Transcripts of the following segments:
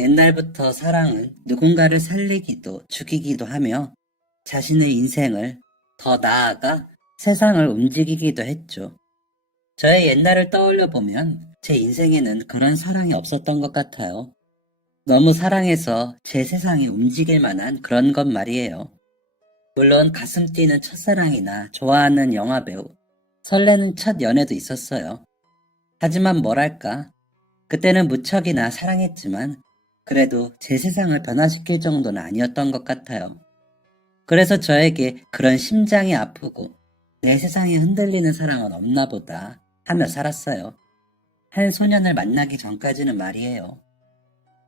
옛날부터 사랑은 누군가를 살리기도 죽이기도 하며 자신의 인생을 더 나아가 세상을 움직이기도 했죠. 저의 옛날을 떠올려 보면 제 인생에는 그런 사랑이 없었던 것 같아요. 너무 사랑해서 제 세상이 움직일 만한 그런 것 말이에요. 물론 가슴 뛰는 첫사랑이나 좋아하는 영화배우, 설레는 첫 연애도 있었어요. 하지만 뭐랄까, 그때는 무척이나 사랑했지만 그래도 제 세상을 변화시킬 정도는 아니었던 것 같아요. 그래서 저에게 그런 심장이 아프고 내 세상이 흔들리는 사랑은 없나 보다 하며 살았어요. 한 소년을 만나기 전까지는 말이에요.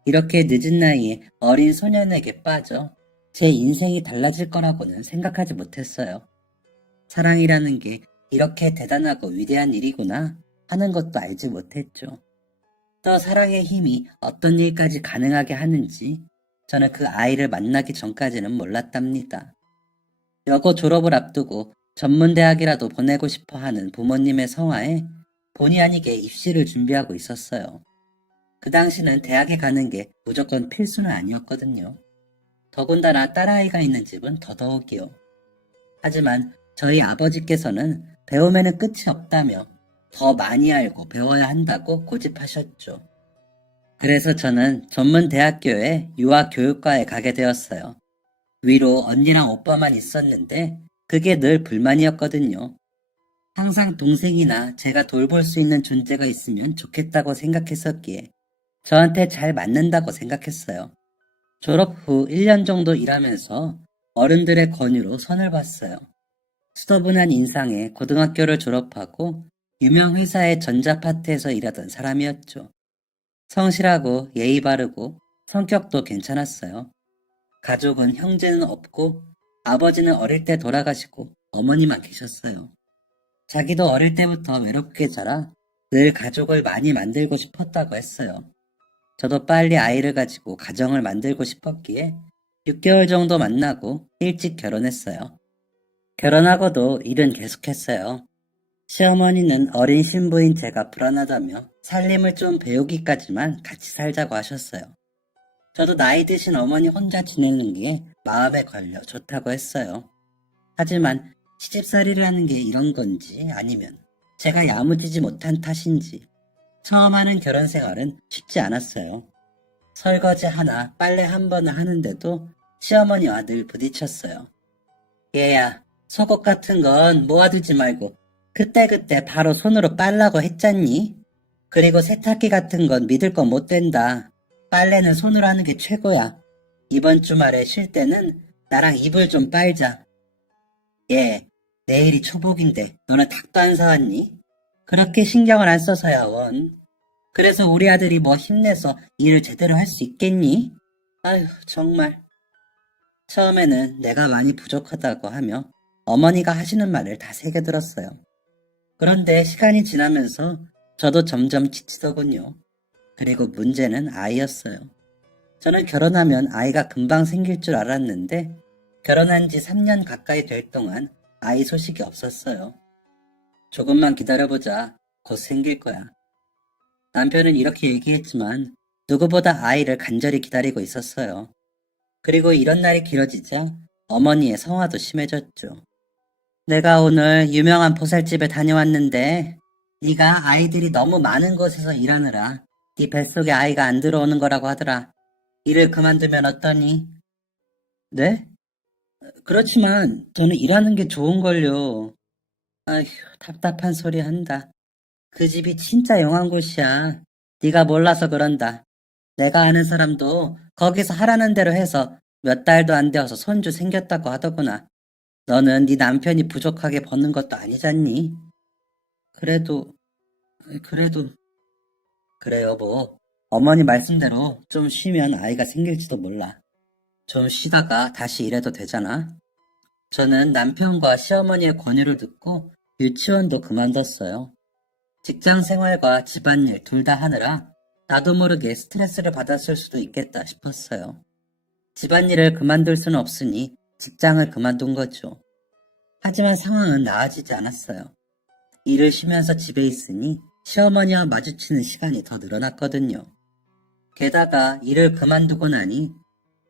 이렇게 늦은 나이에 어린 소년에게 빠져 제 인생이 달라질 거라고는 생각하지 못했어요. 사랑이라는 게 이렇게 대단하고 위대한 일이구나 하는 것도 알지 못했죠. 또 사랑의 힘이 어떤 일까지 가능하게 하는지 저는 그 아이를 만나기 전까지는 몰랐답니다. 여고 졸업을 앞두고 전문대학이라도 보내고 싶어 하는 부모님의 성화에 본의 아니게 입시를 준비하고 있었어요. 그 당시는 대학에 가는 게 무조건 필수는 아니었거든요. 더군다나 딸아이가 있는 집은 더더욱이요. 하지만 저희 아버지께서는 배움에는 끝이 없다며 더 많이 알고 배워야 한다고 고집하셨죠. 그래서 저는 전문 대학교에 유아교육과에 가게 되었어요. 위로 언니랑 오빠만 있었는데 그게 늘 불만이었거든요. 항상 동생이나 제가 돌볼 수 있는 존재가 있으면 좋겠다고 생각했었기에 저한테 잘 맞는다고 생각했어요. 졸업 후 1년 정도 일하면서 어른들의 권유로 선을 봤어요. 수더분한 인상에 고등학교를 졸업하고 유명 회사의 전자파트에서 일하던 사람이었죠. 성실하고 예의 바르고 성격도 괜찮았어요. 가족은 형제는 없고 아버지는 어릴 때 돌아가시고 어머니만 계셨어요. 자기도 어릴 때부터 외롭게 자라 늘 가족을 많이 만들고 싶었다고 했어요. 저도 빨리 아이를 가지고 가정을 만들고 싶었기에 6개월 정도 만나고 일찍 결혼했어요. 결혼하고도 일은 계속했어요. 시어머니는 어린 신부인 제가 불안하다며 살림을 좀 배우기까지만 같이 살자고 하셨어요. 저도 나이 드신 어머니 혼자 지내는 게 마음에 걸려 좋다고 했어요. 하지만 시집살이라는 게 이런 건지 아니면 제가 야무지지 못한 탓인지 처음 하는 결혼 생활은 쉽지 않았어요. 설거지 하나, 빨래 한 번을 하는데도 시어머니와 늘 부딪혔어요. 얘야, 속옷 같은 건 모아두지 말고 그때그때 바로 손으로 빨라고 했잖니? 그리고 세탁기 같은 건 믿을 건 못 된다. 빨래는 손으로 하는 게 최고야. 이번 주말에 쉴 때는 나랑 이불 좀 빨자. 얘, 내일이 초복인데 너는 닭도 안 사왔니? 그렇게 신경을 안 써서야 원. 그래서 우리 아들이 뭐 힘내서 일을 제대로 할 수 있겠니? 아휴, 정말. 처음에는 내가 많이 부족하다고 하며 어머니가 하시는 말을 다 새겨들었어요. 그런데 시간이 지나면서 저도 점점 지치더군요. 그리고 문제는 아이였어요. 저는 결혼하면 아이가 금방 생길 줄 알았는데 결혼한 지 3년 가까이 될 동안 아이 소식이 없었어요. 조금만 기다려보자. 곧 생길 거야. 남편은 이렇게 얘기했지만 누구보다 아이를 간절히 기다리고 있었어요. 그리고 이런 날이 길어지자 어머니의 성화도 심해졌죠. 내가 오늘 유명한 보살집에 다녀왔는데 네가 아이들이 너무 많은 곳에서 일하느라 네 뱃속에 아이가 안 들어오는 거라고 하더라. 일을 그만두면 어떠니? 네? 그렇지만 저는 일하는 게 좋은걸요. 아휴, 답답한 소리 한다. 그 집이 진짜 영한 곳이야. 네가 몰라서 그런다. 내가 아는 사람도 거기서 하라는 대로 해서 몇 달도 안 되어서 손주 생겼다고 하더구나. 너는 네 남편이 부족하게 버는 것도 아니잖니? 그래도, 그래도, 그래 여보. 어머니 말씀대로 좀 쉬면 아이가 생길지도 몰라. 좀 쉬다가 다시 일해도 되잖아. 저는 남편과 시어머니의 권유를 듣고 유치원도 그만뒀어요. 직장 생활과 집안일 둘 다 하느라 나도 모르게 스트레스를 받았을 수도 있겠다 싶었어요. 집안일을 그만둘 수는 없으니 직장을 그만둔 거죠. 하지만 상황은 나아지지 않았어요. 일을 쉬면서 집에 있으니 시어머니와 마주치는 시간이 더 늘어났거든요. 게다가 일을 그만두고 나니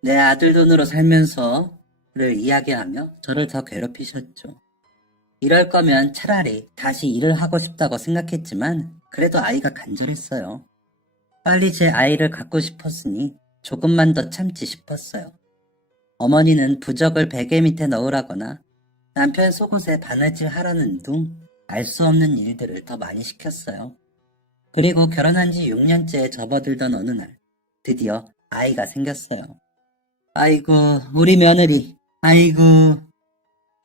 내 아들 돈으로 살면서를 이야기하며 저를 더 괴롭히셨죠. 이럴 거면 차라리 다시 일을 하고 싶다고 생각했지만 그래도 아이가 간절했어요. 빨리 제 아이를 갖고 싶었으니 조금만 더 참지 싶었어요. 어머니는 부적을 베개 밑에 넣으라거나 남편 속옷에 바느질 하라는 등 알 수 없는 일들을 더 많이 시켰어요. 그리고 결혼한 지 6년째에 접어들던 어느 날 드디어 아이가 생겼어요. 아이고 우리 며느리 아이고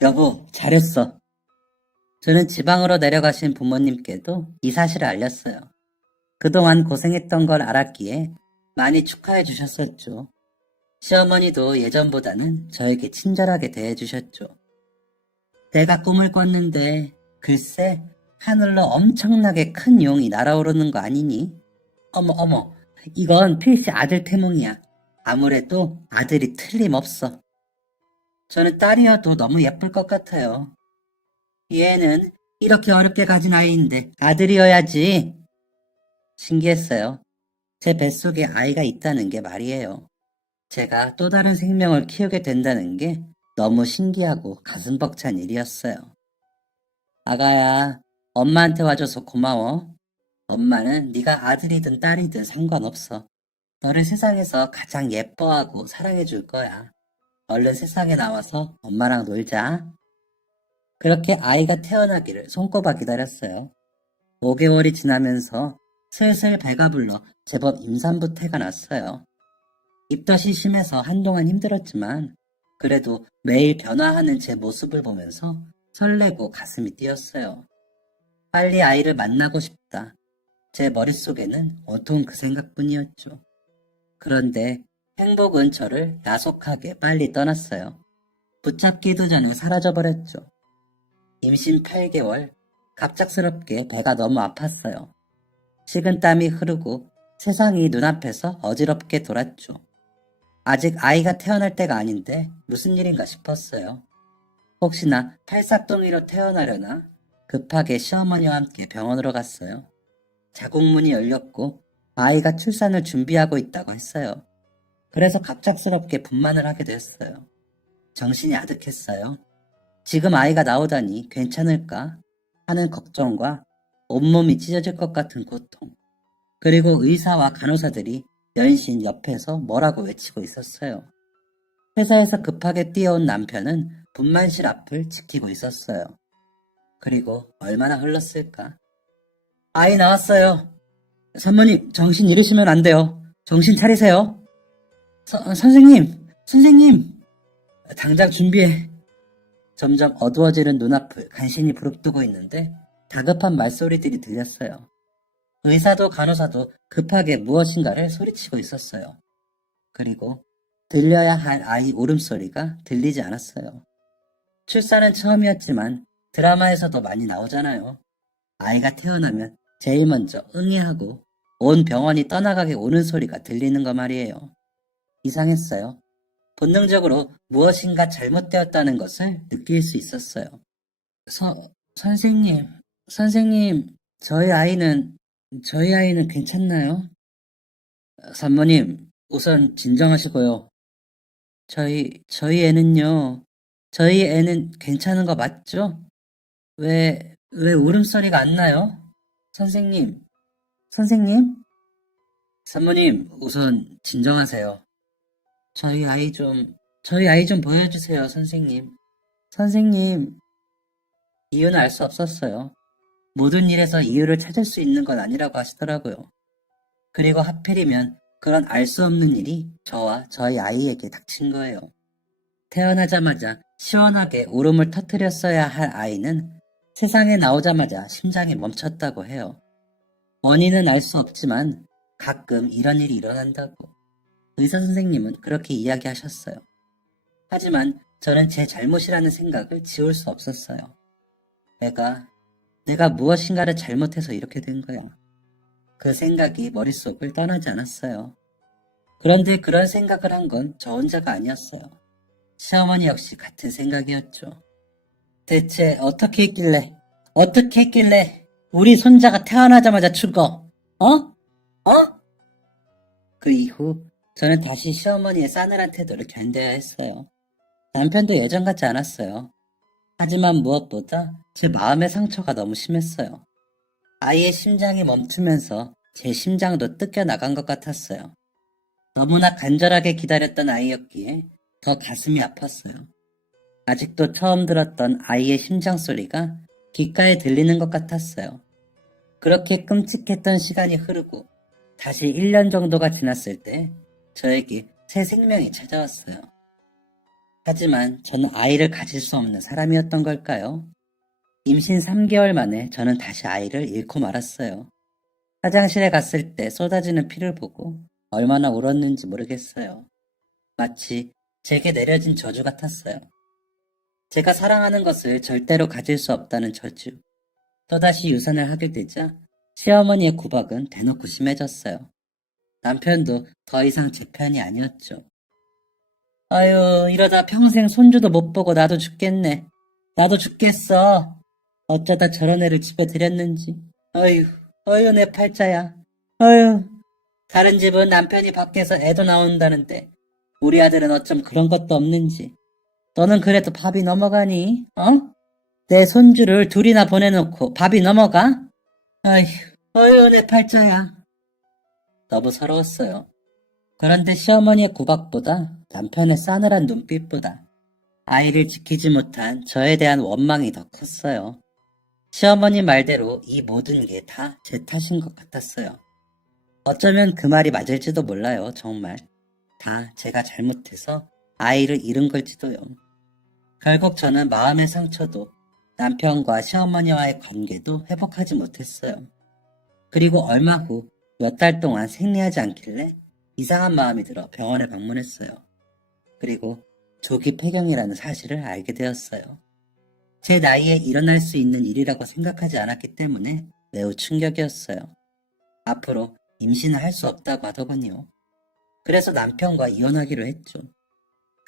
여보 잘했어. 저는 지방으로 내려가신 부모님께도 이 사실을 알렸어요. 그동안 고생했던 걸 알았기에 많이 축하해 주셨었죠. 시어머니도 예전보다는 저에게 친절하게 대해주셨죠. 내가 꿈을 꿨는데 글쎄 하늘로 엄청나게 큰 용이 날아오르는 거 아니니? 어머 이건 필시 아들 태몽이야. 아무래도 아들이 틀림없어. 저는 딸이어도 너무 예쁠 것 같아요. 얘는 이렇게 어렵게 가진 아이인데 아들이어야지. 신기했어요. 제 뱃속에 아이가 있다는 게 말이에요. 제가 또 다른 생명을 키우게 된다는 게 너무 신기하고 가슴 벅찬 일이었어요. 아가야, 엄마한테 와줘서 고마워. 엄마는 네가 아들이든 딸이든 상관없어. 너를 세상에서 가장 예뻐하고 사랑해줄 거야. 얼른 세상에 나와서 엄마랑 놀자. 그렇게 아이가 태어나기를 손꼽아 기다렸어요. 5개월이 지나면서 슬슬 배가 불러 제법 임산부 태가 났어요. 입덧이 심해서 한동안 힘들었지만 그래도 매일 변화하는 제 모습을 보면서 설레고 가슴이 뛰었어요. 빨리 아이를 만나고 싶다. 제 머릿속에는 온통 그 생각뿐이었죠. 그런데 행복은 저를 야속하게 빨리 떠났어요. 붙잡기도 전에 사라져버렸죠. 임신 8개월, 갑작스럽게 배가 너무 아팠어요. 식은땀이 흐르고 세상이 눈앞에서 어지럽게 돌았죠. 아직 아이가 태어날 때가 아닌데 무슨 일인가 싶었어요. 혹시나 팔싹둥이로 태어나려나 급하게 시어머니와 함께 병원으로 갔어요. 자궁문이 열렸고 아이가 출산을 준비하고 있다고 했어요. 그래서 갑작스럽게 분만을 하게 됐어요. 정신이 아득했어요. 지금 아이가 나오다니 괜찮을까 하는 걱정과 온몸이 찢어질 것 같은 고통. 그리고 의사와 간호사들이 연신 옆에서 뭐라고 외치고 있었어요. 회사에서 급하게 뛰어온 남편은 분만실 앞을 지키고 있었어요. 그리고 얼마나 흘렀을까? 아이 나왔어요. 사모님, 정신 잃으시면 안 돼요. 정신 차리세요. 선생님, 당장 준비해. 점점 어두워지는 눈앞을 간신히 부릅뜨고 있는데 다급한 말소리들이 들렸어요. 의사도 간호사도 급하게 무엇인가를 소리치고 있었어요. 그리고 들려야 할 아이 울음소리가 들리지 않았어요. 출산은 처음이었지만 드라마에서도 많이 나오잖아요. 아이가 태어나면 제일 먼저 응애하고 온 병원이 떠나가게 우는 소리가 들리는 거 말이에요. 이상했어요. 본능적으로 무엇인가 잘못되었다는 것을 느낄 수 있었어요. 선생님, 저희 아이는 괜찮나요? 산모님, 우선 진정하시고요. 저희 애는 괜찮은 거 맞죠? 왜 울음소리가 안 나요? 선생님? 산모님, 우선 진정하세요. 저희 아이 좀 보여주세요, 선생님. 이유는 알 수 없었어요. 모든 일에서 이유를 찾을 수 있는 건 아니라고 하시더라고요. 그리고 하필이면 그런 알 수 없는 일이 저와 저희 아이에게 닥친 거예요. 태어나자마자 시원하게 울음을 터뜨렸어야 할 아이는 세상에 나오자마자 심장이 멈췄다고 해요. 원인은 알 수 없지만 가끔 이런 일이 일어난다고 의사 선생님은 그렇게 이야기하셨어요. 하지만 저는 제 잘못이라는 생각을 지울 수 없었어요. 내가 무엇인가를 잘못해서 이렇게 된 거야. 그 생각이 머릿속을 떠나지 않았어요. 그런데 그런 생각을 한 건 저 혼자가 아니었어요. 시어머니 역시 같은 생각이었죠. 대체 어떻게 했길래 우리 손자가 태어나자마자 죽어? 어? 그 이후 저는 다시 시어머니의 싸늘한 태도를 견뎌야 했어요. 남편도 예전 같지 않았어요. 하지만 무엇보다 제 마음의 상처가 너무 심했어요. 아이의 심장이 멈추면서 제 심장도 뜯겨 나간 것 같았어요. 너무나 간절하게 기다렸던 아이였기에 더 가슴이 아팠어요. 아직도 처음 들었던 아이의 심장 소리가 귓가에 들리는 것 같았어요. 그렇게 끔찍했던 시간이 흐르고 다시 1년 정도가 지났을 때 저에게 새 생명이 찾아왔어요. 하지만 저는 아이를 가질 수 없는 사람이었던 걸까요? 임신 3개월 만에 저는 다시 아이를 잃고 말았어요. 화장실에 갔을 때 쏟아지는 피를 보고 얼마나 울었는지 모르겠어요. 마치 제게 내려진 저주 같았어요. 제가 사랑하는 것을 절대로 가질 수 없다는 저주. 또다시 유산을 하게 되자 시어머니의 구박은 대놓고 심해졌어요. 남편도 더 이상 제 편이 아니었죠. 아유, 이러다 평생 손주도 못 보고 나도 죽겠네. 나도 죽겠어. 어쩌다 저런 애를 집에 들였는지. 어휴, 내 팔자야. 어휴, 다른 집은 남편이 밖에서 애도 나온다는데 우리 아들은 어쩜 그런 것도 없는지. 너는 그래도 밥이 넘어가니? 어? 내 손주를 둘이나 보내놓고 밥이 넘어가? 어휴, 내 팔자야. 너무 서러웠어요. 그런데 시어머니의 구박보다 남편의 싸늘한 눈빛보다 아이를 지키지 못한 저에 대한 원망이 더 컸어요. 시어머니 말대로 이 모든 게 다 제 탓인 것 같았어요. 어쩌면 그 말이 맞을지도 몰라요, 정말. 다 제가 잘못해서 아이를 잃은 걸지도요. 결국 저는 마음의 상처도 남편과 시어머니와의 관계도 회복하지 못했어요. 그리고 얼마 후 몇 달 동안 생리하지 않길래 이상한 마음이 들어 병원에 방문했어요. 그리고 조기 폐경이라는 사실을 알게 되었어요. 제 나이에 일어날 수 있는 일이라고 생각하지 않았기 때문에 매우 충격이었어요. 앞으로 임신을 할 수 없다고 하더군요. 그래서 남편과 이혼하기로 했죠.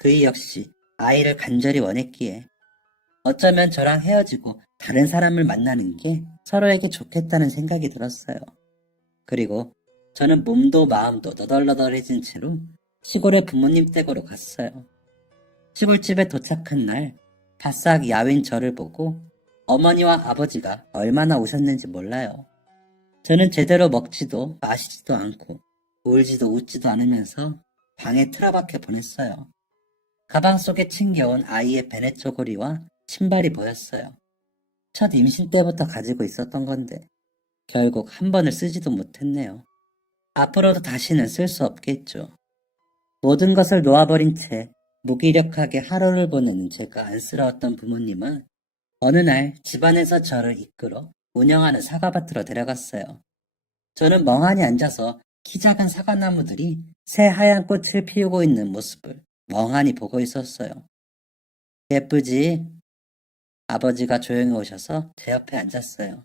그이 역시 아이를 간절히 원했기에 어쩌면 저랑 헤어지고 다른 사람을 만나는 게 서로에게 좋겠다는 생각이 들었어요. 그리고 저는 몸도 마음도 너덜너덜해진 채로 시골의 부모님 댁으로 갔어요. 시골집에 도착한 날 바싹 야윈 저를 보고 어머니와 아버지가 얼마나 우셨는지 몰라요. 저는 제대로 먹지도 마시지도 않고 울지도 웃지도 않으면서 방에 틀어박혀 보냈어요. 가방 속에 챙겨온 아이의 베넷 쪼고리와 신발이 보였어요. 첫 임신 때부터 가지고 있었던 건데 결국 한 번을 쓰지도 못했네요. 앞으로도 다시는 쓸 수 없겠죠. 모든 것을 놓아버린 채 무기력하게 하루를 보내는 제가 안쓰러웠던 부모님은 어느 날 집안에서 저를 이끌어 운영하는 사과밭으로 데려갔어요. 저는 멍하니 앉아서 키 작은 사과나무들이 새하얀 꽃을 피우고 있는 모습을 멍하니 보고 있었어요. 예쁘지? 아버지가 조용히 오셔서 제 옆에 앉았어요.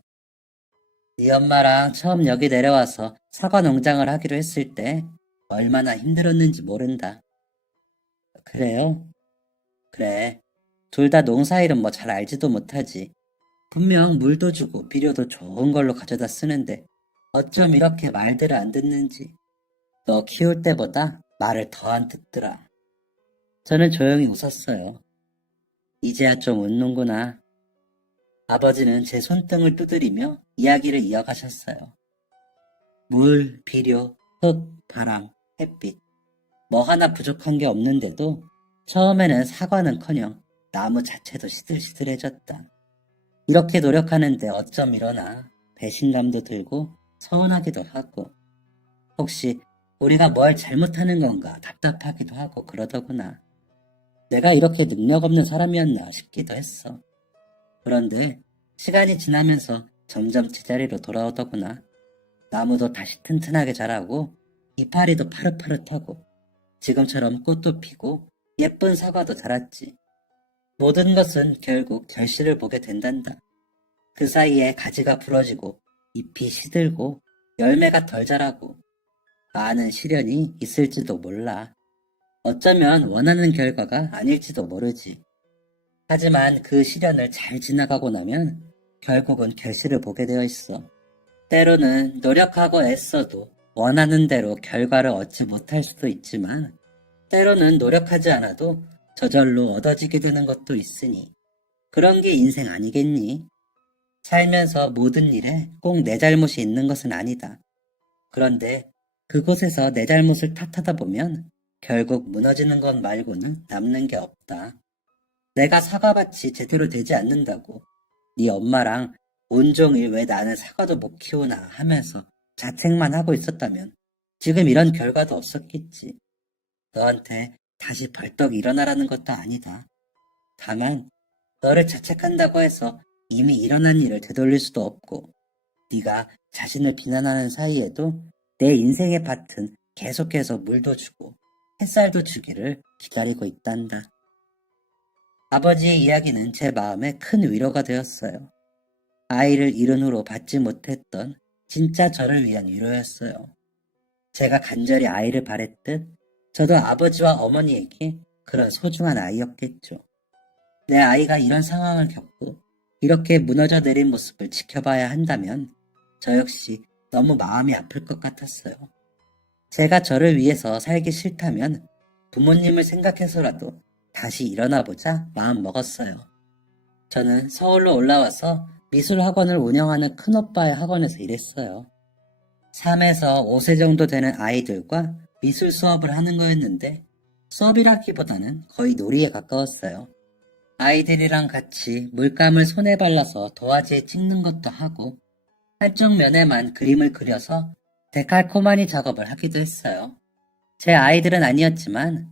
네 엄마랑 처음 여기 내려와서 사과 농장을 하기로 했을 때 얼마나 힘들었는지 모른다. 그래요? 그래. 둘 다 농사일은 뭐 잘 알지도 못하지. 분명 물도 주고 비료도 좋은 걸로 가져다 쓰는데 어쩜 이렇게 말들을 안 듣는지. 너 키울 때보다 말을 더 안 듣더라. 저는 조용히 웃었어요. 이제야 좀 웃는구나. 아버지는 제 손등을 두드리며 이야기를 이어가셨어요. 물, 비료, 흙, 바람, 햇빛. 뭐 하나 부족한 게 없는데도 처음에는 사과는커녕 나무 자체도 시들시들해졌다. 이렇게 노력하는데 어쩜 이러나 배신감도 들고 서운하기도 하고 혹시 우리가 뭘 잘못하는 건가 답답하기도 하고 그러더구나. 내가 이렇게 능력 없는 사람이었나 싶기도 했어. 그런데 시간이 지나면서 점점 제자리로 돌아오더구나. 나무도 다시 튼튼하게 자라고 이파리도 파릇파릇하고 지금처럼 꽃도 피고 예쁜 사과도 자랐지. 모든 것은 결국 결실을 보게 된단다. 그 사이에 가지가 부러지고 잎이 시들고 열매가 덜 자라고 많은 시련이 있을지도 몰라. 어쩌면 원하는 결과가 아닐지도 모르지. 하지만 그 시련을 잘 지나가고 나면 결국은 결실을 보게 되어 있어. 때로는 노력하고 애써도 원하는 대로 결과를 얻지 못할 수도 있지만 때로는 노력하지 않아도 저절로 얻어지게 되는 것도 있으니 그런 게 인생 아니겠니? 살면서 모든 일에 꼭 내 잘못이 있는 것은 아니다. 그런데 그곳에서 내 잘못을 탓하다 보면 결국 무너지는 것 말고는 남는 게 없다. 내가 사과밭이 제대로 되지 않는다고 네 엄마랑 온종일 왜 나는 사과도 못 키우나 하면서 자책만 하고 있었다면 지금 이런 결과도 없었겠지. 너한테 다시 벌떡 일어나라는 것도 아니다. 다만 너를 자책한다고 해서 이미 일어난 일을 되돌릴 수도 없고 네가 자신을 비난하는 사이에도 내 인생의 밭은 계속해서 물도 주고 햇살도 주기를 기다리고 있단다. 아버지의 이야기는 제 마음에 큰 위로가 되었어요. 아이를 잃은 후로 받지 못했던 진짜 저를 위한 위로였어요. 제가 간절히 아이를 바랬듯 저도 아버지와 어머니에게 그런 소중한 아이였겠죠. 내 아이가 이런 상황을 겪고 이렇게 무너져 내린 모습을 지켜봐야 한다면 저 역시 너무 마음이 아플 것 같았어요. 제가 저를 위해서 살기 싫다면 부모님을 생각해서라도 다시 일어나보자 마음 먹었어요. 저는 서울로 올라와서 미술 학원을 운영하는 큰오빠의 학원에서 일했어요. 3에서 5세 정도 되는 아이들과 미술 수업을 하는 거였는데 수업이라기보다는 거의 놀이에 가까웠어요. 아이들이랑 같이 물감을 손에 발라서 도화지에 찍는 것도 하고 한쪽 면에만 그림을 그려서 데칼코마니 작업을 하기도 했어요. 제 아이들은 아니었지만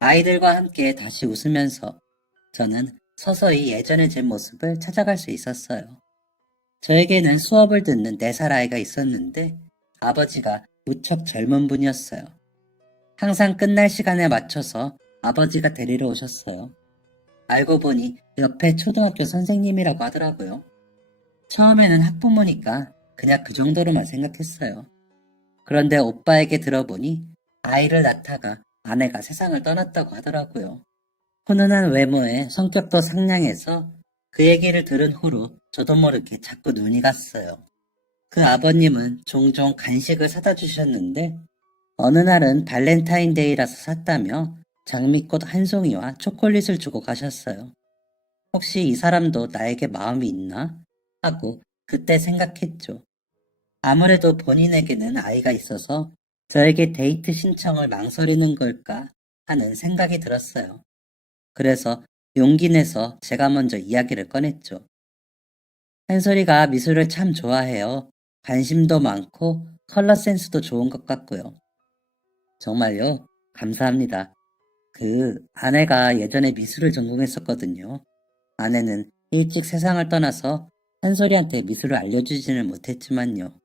아이들과 함께 다시 웃으면서 저는 서서히 예전의 제 모습을 찾아갈 수 있었어요. 저에게는 수업을 듣는 4살 아이가 있었는데 아버지가 무척 젊은 분이었어요. 항상 끝날 시간에 맞춰서 아버지가 데리러 오셨어요. 알고 보니 옆에 초등학교 선생님이라고 하더라고요. 처음에는 학부모니까 그냥 그 정도로만 생각했어요. 그런데 오빠에게 들어보니 아이를 낳다가 아내가 세상을 떠났다고 하더라고요. 훈훈한 외모에 성격도 상냥해서 그 얘기를 들은 후로 저도 모르게 자꾸 눈이 갔어요. 그 아버님은 종종 간식을 사다 주셨는데 어느 날은 발렌타인데이라서 샀다며 장미꽃 한 송이와 초콜릿을 주고 가셨어요. 혹시 이 사람도 나에게 마음이 있나? 하고 그때 생각했죠. 아무래도 본인에게는 아이가 있어서 저에게 데이트 신청을 망설이는 걸까 하는 생각이 들었어요. 그래서 용기 내서 제가 먼저 이야기를 꺼냈죠. 한솔이가 미술을 참 좋아해요. 관심도 많고 컬러 센스도 좋은 것 같고요. 정말요? 감사합니다. 아내가 예전에 미술을 전공했었거든요. 아내는 일찍 세상을 떠나서 한솔이한테 미술을 알려주지는 못했지만요.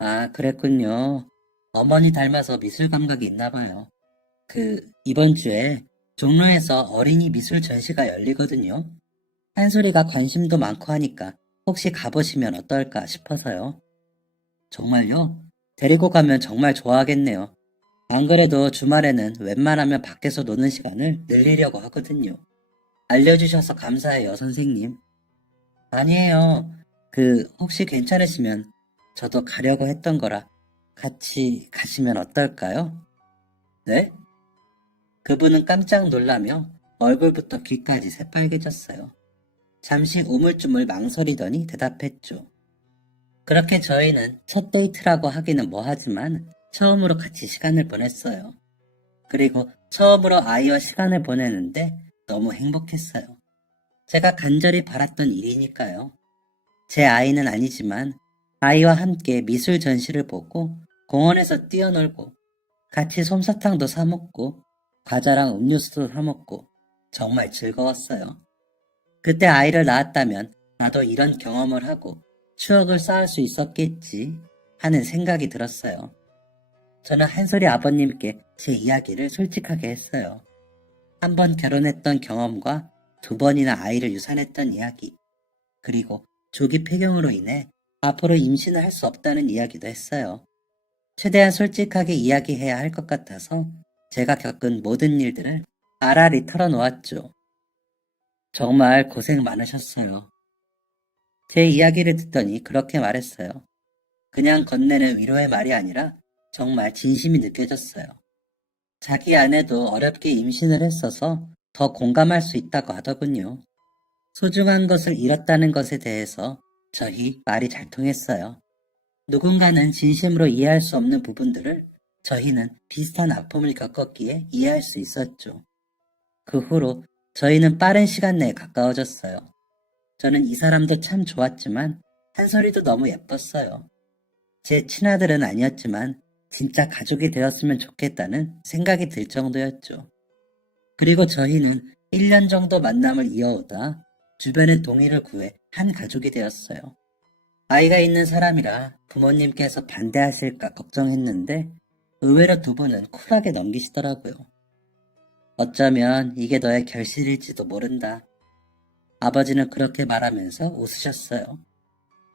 아, 그랬군요. 어머니 닮아서 미술 감각이 있나 봐요. 이번 주에 종로에서 어린이 미술 전시가 열리거든요. 한솔이가 관심도 많고 하니까 혹시 가보시면 어떨까 싶어서요. 정말요? 데리고 가면 정말 좋아하겠네요. 안 그래도 주말에는 웬만하면 밖에서 노는 시간을 늘리려고 하거든요. 알려주셔서 감사해요, 선생님. 아니에요. 혹시 괜찮으시면 저도 가려고 했던 거라 같이 가시면 어떨까요? 네? 그분은 깜짝 놀라며 얼굴부터 귀까지 새빨개졌어요. 잠시 우물쭈물 망설이더니 대답했죠. 그렇게 저희는 첫 데이트라고 하기는 뭐하지만 처음으로 같이 시간을 보냈어요. 그리고 처음으로 아이와 시간을 보내는데 너무 행복했어요. 제가 간절히 바랐던 일이니까요. 제 아이는 아니지만 아이와 함께 미술 전시를 보고 공원에서 뛰어놀고 같이 솜사탕도 사 먹고 과자랑 음료수도 사 먹고 정말 즐거웠어요. 그때 아이를 낳았다면 나도 이런 경험을 하고 추억을 쌓을 수 있었겠지 하는 생각이 들었어요. 저는 한솔이 아버님께 제 이야기를 솔직하게 했어요. 한 번 결혼했던 경험과 2번이나 아이를 유산했던 이야기, 그리고 조기 폐경으로 인해 앞으로 임신을 할 수 없다는 이야기도 했어요. 최대한 솔직하게 이야기해야 할 것 같아서 제가 겪은 모든 일들을 알알이 털어놓았죠. 정말 고생 많으셨어요. 제 이야기를 듣더니 그렇게 말했어요. 그냥 건네는 위로의 말이 아니라 정말 진심이 느껴졌어요. 자기 아내도 어렵게 임신을 했어서 더 공감할 수 있다고 하더군요. 소중한 것을 잃었다는 것에 대해서 저희 말이 잘 통했어요. 누군가는 진심으로 이해할 수 없는 부분들을 저희는 비슷한 아픔을 겪었기에 이해할 수 있었죠. 그 후로 저희는 빠른 시간 내에 가까워졌어요. 저는 이 사람도 참 좋았지만 한솔이도 너무 예뻤어요. 제 친아들은 아니었지만 진짜 가족이 되었으면 좋겠다는 생각이 들 정도였죠. 그리고 저희는 1년 정도 만남을 이어오다 주변의 동의를 구해 한 가족이 되었어요. 아이가 있는 사람이라 부모님께서 반대하실까 걱정했는데 의외로 두 분은 쿨하게 넘기시더라고요. 어쩌면 이게 너의 결실일지도 모른다. 아버지는 그렇게 말하면서 웃으셨어요.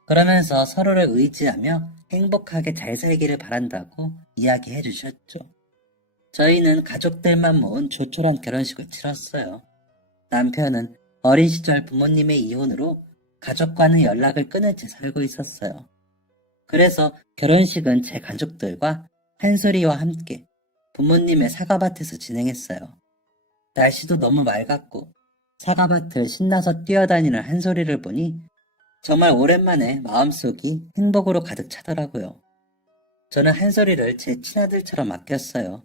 그러면서 서로를 의지하며 행복하게 잘 살기를 바란다고 이야기해 주셨죠. 저희는 가족들만 모은 조촐한 결혼식을 치렀어요. 남편은 어린 시절 부모님의 이혼으로 가족과는 연락을 끊은 채 살고 있었어요. 그래서 결혼식은 제 가족들과 한솔이와 함께 부모님의 사과밭에서 진행했어요. 날씨도 너무 맑았고 사과밭을 신나서 뛰어다니는 한솔이를 보니 정말 오랜만에 마음속이 행복으로 가득 차더라고요. 저는 한솔이를 제 친아들처럼 아꼈어요.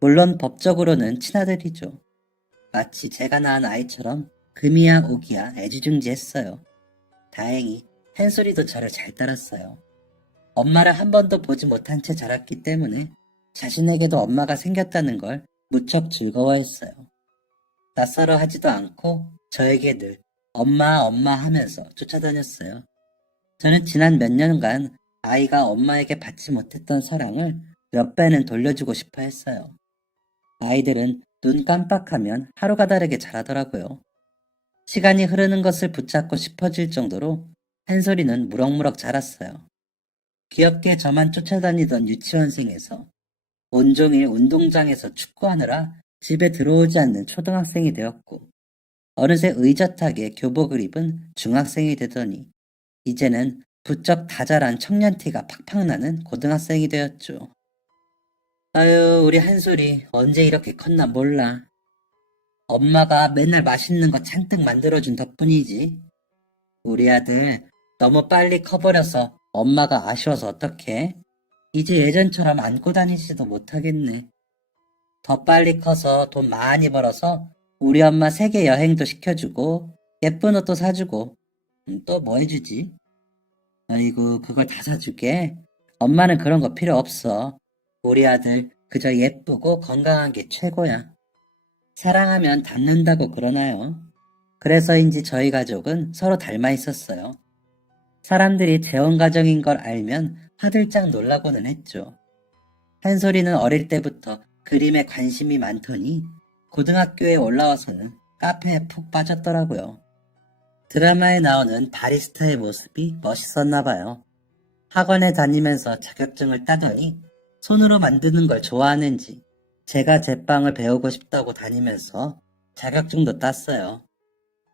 물론 법적으로는 친아들이죠. 마치 제가 낳은 아이처럼 금이야 오기야 애지중지했어요. 다행히 한솔이도 저를 잘 따랐어요. 엄마를 한 번도 보지 못한 채 자랐기 때문에 자신에게도 엄마가 생겼다는 걸 무척 즐거워했어요. 낯설어 하지도 않고 저에게 늘 엄마 엄마 하면서 쫓아다녔어요. 저는 지난 몇 년간 아이가 엄마에게 받지 못했던 사랑을 몇 배는 돌려주고 싶어 했어요. 아이들은 눈 깜빡하면 하루가 다르게 자라더라고요. 시간이 흐르는 것을 붙잡고 싶어질 정도로 한솔이는 무럭무럭 자랐어요. 귀엽게 저만 쫓아다니던 유치원생에서 온종일 운동장에서 축구하느라 집에 들어오지 않는 초등학생이 되었고 어느새 의젓하게 교복을 입은 중학생이 되더니 이제는 부쩍 다자란 청년티가 팍팍 나는 고등학생이 되었죠. 아유, 우리 한솔이 언제 이렇게 컸나 몰라. 엄마가 맨날 맛있는 거 잔뜩 만들어준 덕분이지. 우리 아들 너무 빨리 커버려서 엄마가 아쉬워서 어떡해? 이제 예전처럼 안고 다니지도 못하겠네. 더 빨리 커서 돈 많이 벌어서 우리 엄마 세계 여행도 시켜주고 예쁜 옷도 사주고 또 뭐 해주지? 아이고 그걸 다 사주게? 엄마는 그런 거 필요 없어. 우리 아들 그저 예쁘고 건강한 게 최고야. 사랑하면 닮는다고 그러나요? 그래서인지 저희 가족은 서로 닮아 있었어요. 사람들이 재혼 가정인 걸 알면 화들짝 놀라고는 했죠. 한솔이는 어릴 때부터 그림에 관심이 많더니 고등학교에 올라와서는 카페에 푹 빠졌더라고요. 드라마에 나오는 바리스타의 모습이 멋있었나 봐요. 학원에 다니면서 자격증을 따더니 손으로 만드는 걸 좋아하는지 제가 제빵을 배우고 싶다고 다니면서 자격증도 땄어요.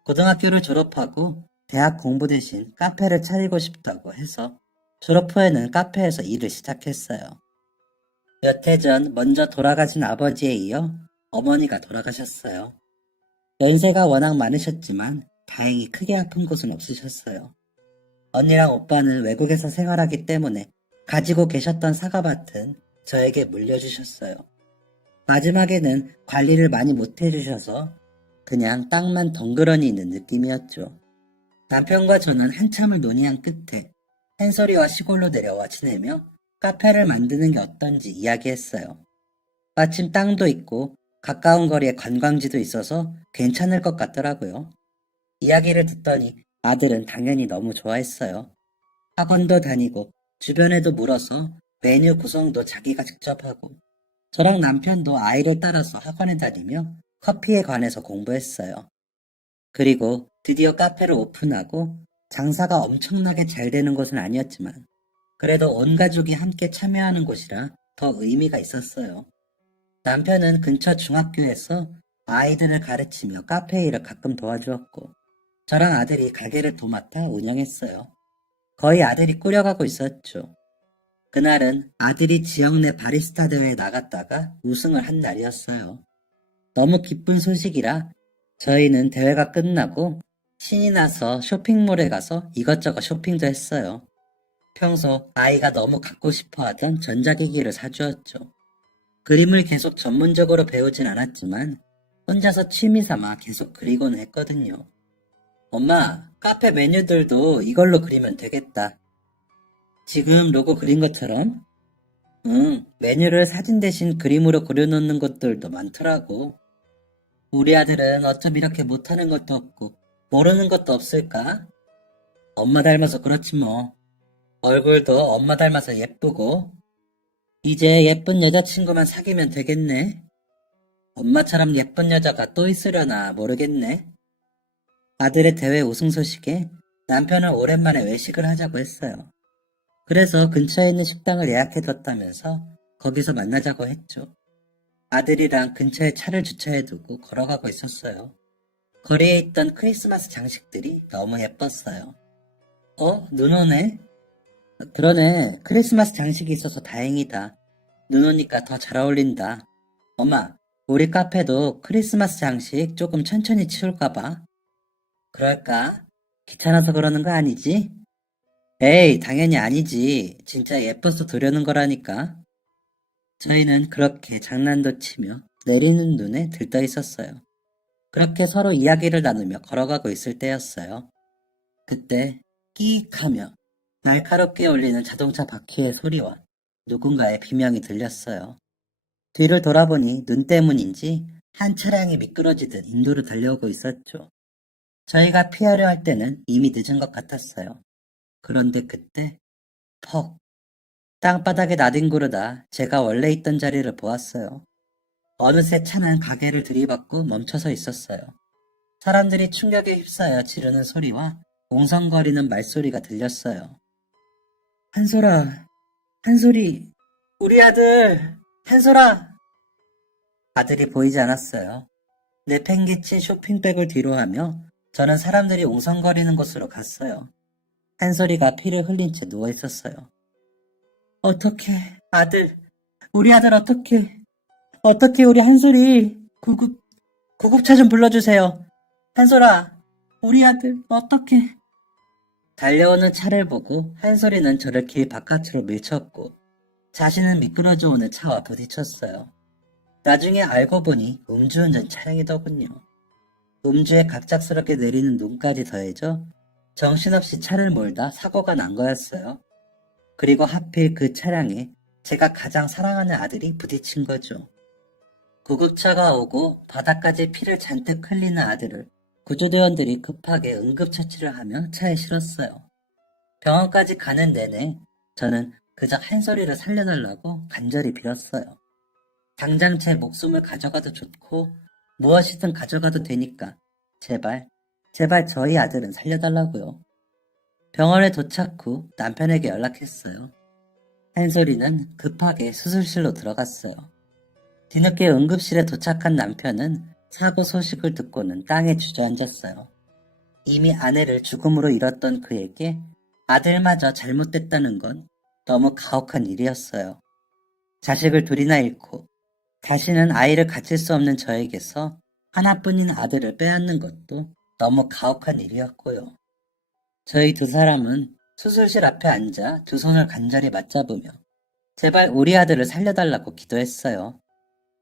고등학교를 졸업하고 대학 공부 대신 카페를 차리고 싶다고 해서 졸업 후에는 카페에서 일을 시작했어요. 몇 해 전 먼저 돌아가신 아버지에 이어 어머니가 돌아가셨어요. 연세가 워낙 많으셨지만 다행히 크게 아픈 곳은 없으셨어요. 언니랑 오빠는 외국에서 생활하기 때문에 가지고 계셨던 사과밭은 저에게 물려주셨어요. 마지막에는 관리를 많이 못해주셔서 그냥 땅만 덩그러니 있는 느낌이었죠. 남편과 저는 한참을 논의한 끝에 한솔이와 시골로 내려와 지내며 카페를 만드는 게 어떤지 이야기했어요. 마침 땅도 있고 가까운 거리에 관광지도 있어서 괜찮을 것 같더라고요. 이야기를 듣더니 아들은 당연히 너무 좋아했어요. 학원도 다니고 주변에도 물어서 메뉴 구성도 자기가 직접 하고 저랑 남편도 아이를 따라서 학원에 다니며 커피에 관해서 공부했어요. 그리고 드디어 카페를 오픈하고 장사가 엄청나게 잘 되는 곳은 아니었지만 그래도 온 가족이 함께 참여하는 곳이라 더 의미가 있었어요. 남편은 근처 중학교에서 아이들을 가르치며 카페 일을 가끔 도와주었고 저랑 아들이 가게를 도맡아 운영했어요. 거의 아들이 꾸려가고 있었죠. 그날은 아들이 지역 내 바리스타 대회에 나갔다가 우승을 한 날이었어요. 너무 기쁜 소식이라 저희는 대회가 끝나고 신이 나서 쇼핑몰에 가서 이것저것 쇼핑도 했어요. 평소 아이가 너무 갖고 싶어 하던 전자기기를 사주었죠. 그림을 계속 전문적으로 배우진 않았지만 혼자서 취미 삼아 계속 그리고는 했거든요. 엄마, 카페 메뉴들도 이걸로 그리면 되겠다. 지금 로고 그린 것처럼? 응, 메뉴를 사진 대신 그림으로 그려놓는 것들도 많더라고. 우리 아들은 어쩜 이렇게 못하는 것도 없고 모르는 것도 없을까? 엄마 닮아서 그렇지 뭐. 얼굴도 엄마 닮아서 예쁘고 이제 예쁜 여자친구만 사귀면 되겠네. 엄마처럼 예쁜 여자가 또 있으려나 모르겠네. 아들의 대회 우승 소식에 남편은 오랜만에 외식을 하자고 했어요. 그래서 근처에 있는 식당을 예약해뒀다면서 거기서 만나자고 했죠. 아들이랑 근처에 차를 주차해두고 걸어가고 있었어요. 거리에 있던 크리스마스 장식들이 너무 예뻤어요. 눈 오네? 그러네. 크리스마스 장식이 있어서 다행이다. 눈 오니까 더 잘 어울린다. 엄마, 우리 카페도 크리스마스 장식 조금 천천히 치울까 봐. 그럴까? 귀찮아서 그러는 거 아니지? 에이, 당연히 아니지. 진짜 예뻐서 두려는 거라니까. 저희는 그렇게 장난도 치며 내리는 눈에 들떠 있었어요. 그렇게 서로 이야기를 나누며 걸어가고 있을 때였어요. 그때 끼익 하며 날카롭게 울리는 자동차 바퀴의 소리와 누군가의 비명이 들렸어요. 뒤를 돌아보니 눈 때문인지 한 차량이 미끄러지듯 인도로 달려오고 있었죠. 저희가 피하려 할 때는 이미 늦은 것 같았어요. 그런데 그때 퍽 땅바닥에 나뒹구르다 제가 원래 있던 자리를 보았어요. 어느새 차는 가게를 들이받고 멈춰서 있었어요. 사람들이 충격에 휩싸여 지르는 소리와 웅성거리는 말소리가 들렸어요. 한솔아, 한솔이, 우리 아들, 한솔아! 아들이 보이지 않았어요. 내팽개친 쇼핑백을 뒤로하며 저는 사람들이 웅성거리는 곳으로 갔어요. 한솔이가 피를 흘린 채 누워 있었어요. 어떡해, 아들, 우리 아들 어떡해 우리 한솔이, 구급차 좀 불러주세요. 한솔아, 우리 아들 어떡해. 달려오는 차를 보고 한솔이는 저를 길 바깥으로 밀쳤고 자신은 미끄러져 오는 차와 부딪혔어요. 나중에 알고 보니 음주운전 차량이더군요. 음주에 갑작스럽게 내리는 눈까지 더해져 정신없이 차를 몰다 사고가 난 거였어요. 그리고 하필 그 차량에 제가 가장 사랑하는 아들이 부딪힌 거죠. 구급차가 오고 바닥까지 피를 잔뜩 흘리는 아들을 구조대원들이 급하게 응급처치를 하며 차에 실었어요. 병원까지 가는 내내 저는 그저 한솔이를 살려달라고 간절히 빌었어요. 당장 제 목숨을 가져가도 좋고 무엇이든 가져가도 되니까 제발 저희 아들은 살려달라고요. 병원에 도착 후 남편에게 연락했어요. 한솔이는 급하게 수술실로 들어갔어요. 뒤늦게 응급실에 도착한 남편은 사고 소식을 듣고는 땅에 주저앉았어요. 이미 아내를 죽음으로 잃었던 그에게 아들마저 잘못됐다는 건 너무 가혹한 일이었어요. 자식을 둘이나 잃고 다시는 아이를 가질 수 없는 저에게서 하나뿐인 아들을 빼앗는 것도 너무 가혹한 일이었고요. 저희 두 사람은 수술실 앞에 앉아 두 손을 간절히 맞잡으며 제발 우리 아들을 살려달라고 기도했어요.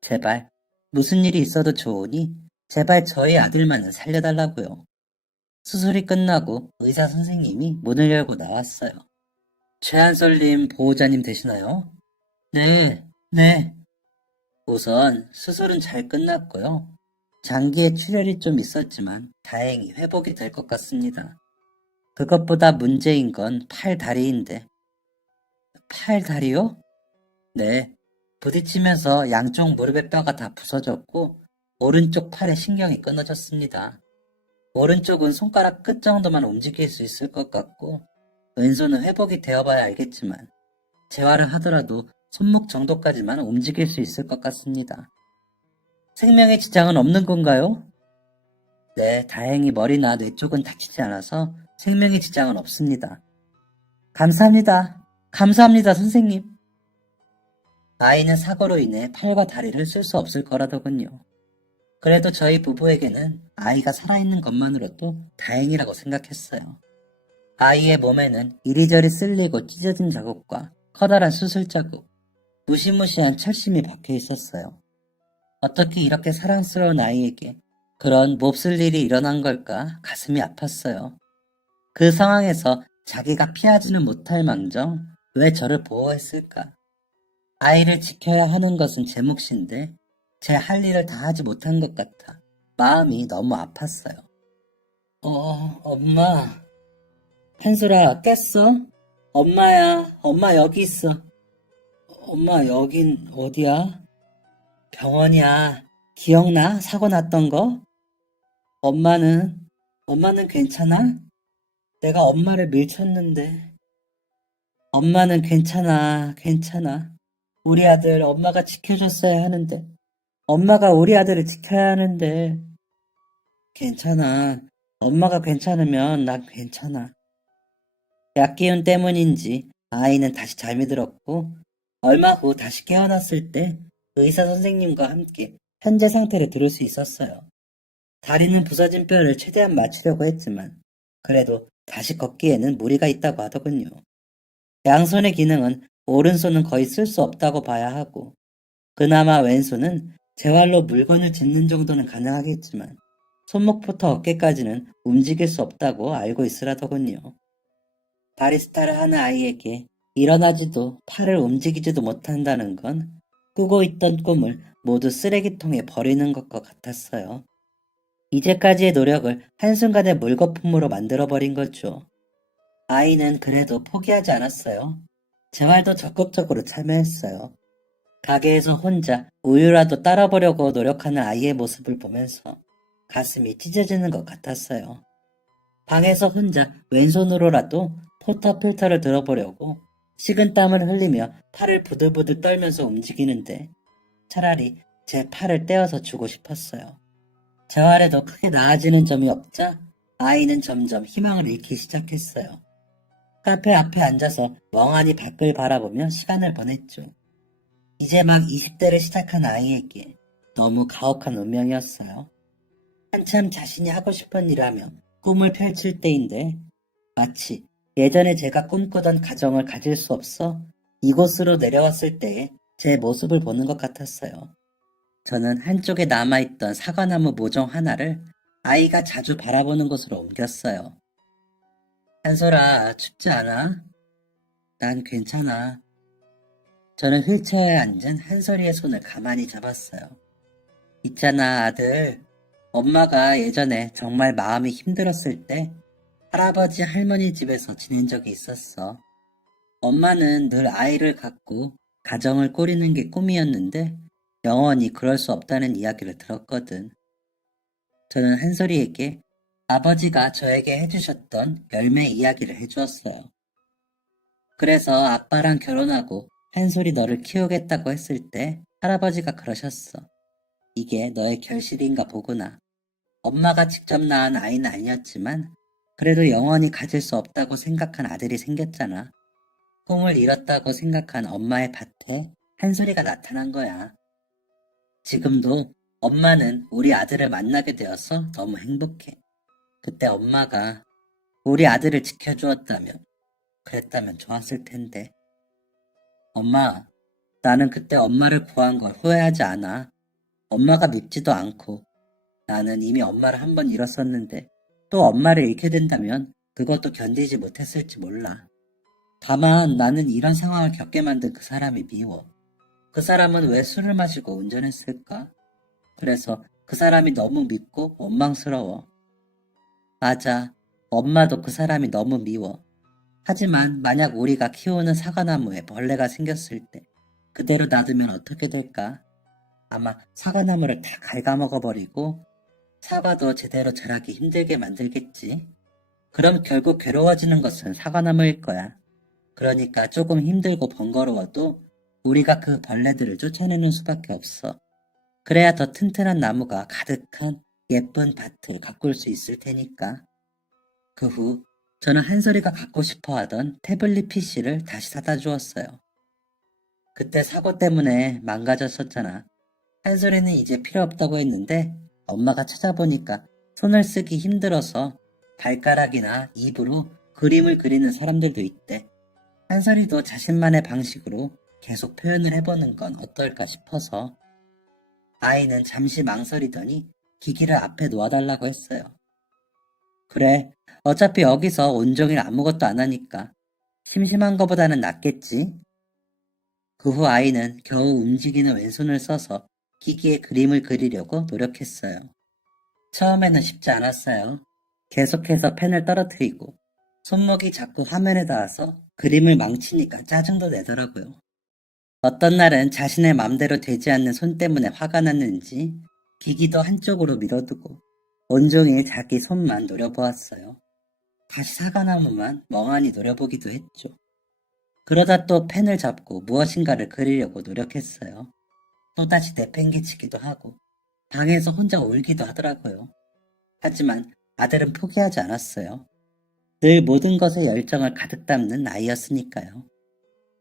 제발 무슨 일이 있어도 좋으니 제발 저희 아들만은 살려달라고요. 수술이 끝나고 의사 선생님이 문을 열고 나왔어요. 최한솔님 보호자님 되시나요? 네. 우선 수술은 잘 끝났고요. 장기에 출혈이 좀 있었지만 다행히 회복이 될 것 같습니다. 그것보다 문제인 건 팔 다리인데. 팔 다리요? 네. 부딪히면서 양쪽 무릎의 뼈가 다 부서졌고 오른쪽 팔의 신경이 끊어졌습니다. 오른쪽은 손가락 끝 정도만 움직일 수 있을 것 같고 왼손은 회복이 되어봐야 알겠지만 재활을 하더라도 손목 정도까지만 움직일 수 있을 것 같습니다. 생명에 지장은 없는 건가요? 네, 다행히 머리나 뇌 쪽은 다치지 않아서 생명에 지장은 없습니다. 감사합니다. 감사합니다, 선생님. 아이는 사고로 인해 팔과 다리를 쓸 수 없을 거라더군요. 그래도 저희 부부에게는 아이가 살아있는 것만으로도 다행이라고 생각했어요. 아이의 몸에는 이리저리 쓸리고 찢어진 자국과 커다란 수술 자국, 무시무시한 철심이 박혀 있었어요. 어떻게 이렇게 사랑스러운 아이에게 그런 몹쓸 일이 일어난 걸까 가슴이 아팠어요. 그 상황에서 자기가 피하지는 못할 망정 왜 저를 보호했을까? 아이를 지켜야 하는 것은 제 몫인데 제 할 일을 다 하지 못한 것 같아 마음이 너무 아팠어요. 엄마. 한솔아, 깼어? 엄마야, 엄마 여기 있어. 엄마, 여긴 어디야? 병원이야. 기억나? 사고 났던 거? 엄마는, 엄마는 괜찮아? 내가 엄마를 밀쳤는데. 엄마는 괜찮아, 괜찮아. 우리 아들 엄마가 지켜줬어야 하는데. 엄마가 우리 아들을 지켜야 하는데. 괜찮아. 엄마가 괜찮으면 난 괜찮아. 약 기운 때문인지 아이는 다시 잠이 들었고, 얼마 후 다시 깨어났을 때 의사 선생님과 함께 현재 상태를 들을 수 있었어요. 다리는 부서진 뼈를 최대한 맞추려고 했지만, 그래도 다시 걷기에는 무리가 있다고 하더군요. 양손의 기능은 오른손은 거의 쓸 수 없다고 봐야 하고, 그나마 왼손은 재활로 물건을 짚는 정도는 가능하겠지만, 손목부터 어깨까지는 움직일 수 없다고 알고 있으라더군요. 바리스타를 하는 아이에게 일어나지도 팔을 움직이지도 못한다는 건 꾸고 있던 꿈을 모두 쓰레기통에 버리는 것과 같았어요. 이제까지의 노력을 한순간에 물거품으로 만들어버린 거죠. 아이는 그래도 포기하지 않았어요. 재활도 적극적으로 참여했어요. 가게에서 혼자 우유라도 따라보려고 노력하는 아이의 모습을 보면서 가슴이 찢어지는 것 같았어요. 방에서 혼자 왼손으로라도 포터 필터를 들어보려고 식은땀을 흘리며 팔을 부들부들 떨면서 움직이는데 차라리 제 팔을 떼어서 주고 싶었어요. 재활에도 크게 나아지는 점이 없자 아이는 점점 희망을 잃기 시작했어요. 카페 앞에 앉아서 멍하니 밖을 바라보며 시간을 보냈죠. 이제 막 20대를 시작한 아이에게 너무 가혹한 운명이었어요. 한참 자신이 하고 싶은 일하며 꿈을 펼칠 때인데 마치 예전에 제가 꿈꾸던 가정을 가질 수 없어 이곳으로 내려왔을 때의 제 모습을 보는 것 같았어요. 저는 한쪽에 남아있던 사과나무 모종 하나를 아이가 자주 바라보는 곳으로 옮겼어요. 한솔아, 춥지 않아? 난 괜찮아. 저는 휠체어에 앉은 한솔이의 손을 가만히 잡았어요. 있잖아, 아들. 엄마가 예전에 정말 마음이 힘들었을 때 할아버지 할머니 집에서 지낸 적이 있었어. 엄마는 늘 아이를 갖고 가정을 꾸리는 게 꿈이었는데 영원히 그럴 수 없다는 이야기를 들었거든. 저는 한솔이에게 아버지가 저에게 해주셨던 열매 이야기를 해주었어요. 그래서 아빠랑 결혼하고 한솔이 너를 키우겠다고 했을 때 할아버지가 그러셨어. 이게 너의 결실인가 보구나. 엄마가 직접 낳은 아이는 아니었지만 그래도 영원히 가질 수 없다고 생각한 아들이 생겼잖아. 꿈을 잃었다고 생각한 엄마의 밭에 한솔이가 나타난 거야. 지금도 엄마는 우리 아들을 만나게 되어서 너무 행복해. 그때 엄마가 우리 아들을 지켜주었다면, 그랬다면 좋았을 텐데. 엄마, 나는 그때 엄마를 구한 걸 후회하지 않아. 엄마가 밉지도 않고 나는 이미 엄마를 한 번 잃었었는데 또 엄마를 잃게 된다면 그것도 견디지 못했을지 몰라. 다만 나는 이런 상황을 겪게 만든 그 사람이 미워. 그 사람은 왜 술을 마시고 운전했을까? 그래서 그 사람이 너무 밉고 원망스러워. 맞아. 엄마도 그 사람이 너무 미워. 하지만 만약 우리가 키우는 사과나무에 벌레가 생겼을 때 그대로 놔두면 어떻게 될까? 아마 사과나무를 다 갉아먹어버리고 사과도 제대로 자라기 힘들게 만들겠지. 그럼 결국 괴로워지는 것은 사과나무일 거야. 그러니까 조금 힘들고 번거로워도 우리가 그 벌레들을 쫓아내는 수밖에 없어. 그래야 더 튼튼한 나무가 가득한 예쁜 밭을 가꿀 수 있을 테니까. 그 후 저는 한솔이가 갖고 싶어 하던 태블릿 PC를 다시 사다 주었어요. 그때 사고 때문에 망가졌었잖아. 한솔이는 이제 필요 없다고 했는데 엄마가 찾아보니까 손을 쓰기 힘들어서 발가락이나 입으로 그림을 그리는 사람들도 있대. 한솔이도 자신만의 방식으로 계속 표현을 해보는 건 어떨까 싶어서 아이는 잠시 망설이더니 기기를 앞에 놓아달라고 했어요. 그래, 어차피 여기서 온종일 아무것도 안 하니까 심심한 거보다는 낫겠지. 그 후 아이는 겨우 움직이는 왼손을 써서 기기에 그림을 그리려고 노력했어요. 처음에는 쉽지 않았어요. 계속해서 펜을 떨어뜨리고 손목이 자꾸 화면에 닿아서 그림을 망치니까 짜증도 내더라고요. 어떤 날은 자신의 맘대로 되지 않는 손 때문에 화가 났는지 기기도 한쪽으로 밀어두고 온종일 자기 손만 노려보았어요. 다시 사과나무만 멍하니 노려보기도 했죠. 그러다 또 펜을 잡고 무엇인가를 그리려고 노력했어요. 또다시 내팽개치기도 하고 방에서 혼자 울기도 하더라고요. 하지만 아들은 포기하지 않았어요. 늘 모든 것에 열정을 가득 담는 아이였으니까요.